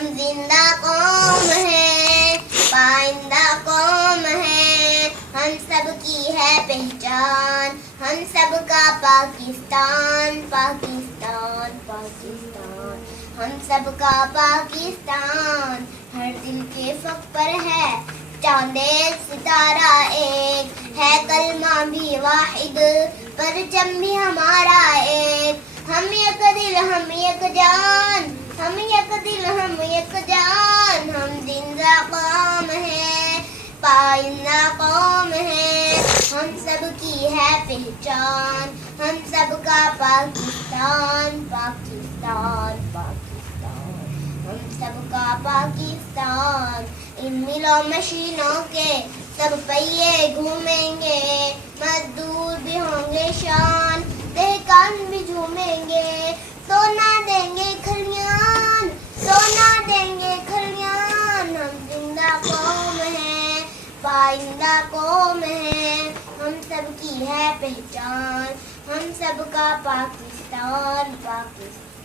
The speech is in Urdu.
ہم زندہ قوم ہیں، پائندہ قوم ہیں، ہم سب کی ہے پہچان، ہم سب کا پاکستان، پاکستان، پاکستان، ہم سب کا پاکستان، ہر دل کے فخر پر ہے چاند ایک ستارہ ایک، ہے کلمہ بھی واحد پرچم بھی ہمارا ایک، ہم یک دل ہم یک جان، ہم یک دل ہم یک جان، ہم زندہ قوم ہیں، پائندہ قوم ہیں، ہم سب کی ہے پہچان، ہم سب کا پاکستان، پاکستان، پاکستان، ہم سب کا پاکستان، ان ملوں مشینوں کے سب پہیے گھومیں گے، مزدور بھی ہوں گے شان، دہقان بھی جھومیں گے، سونا دیں گے کھلیان، سونا دیں گے کھلیان، ہم زندہ قوم ہیں، پائندہ قوم ہیں، ہم سب کی ہے پہچان، ہم سب کا پاکستان، پاکستان۔